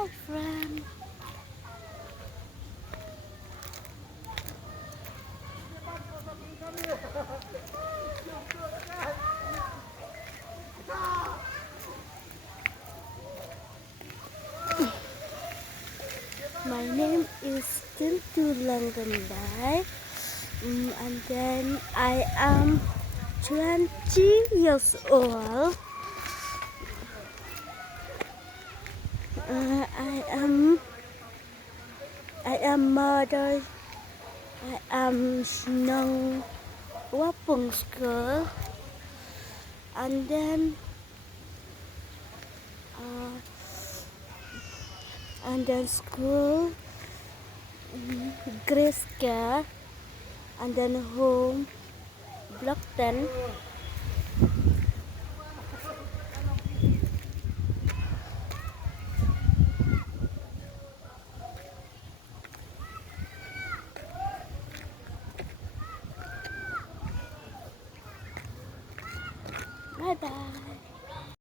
Hi, friend. My name is Tintu Langgandai, and then I am 20 years old. I am mother. I am Snung Wapung School, and then uh, school, Grace Care, and then home, Block 10. Bye bye.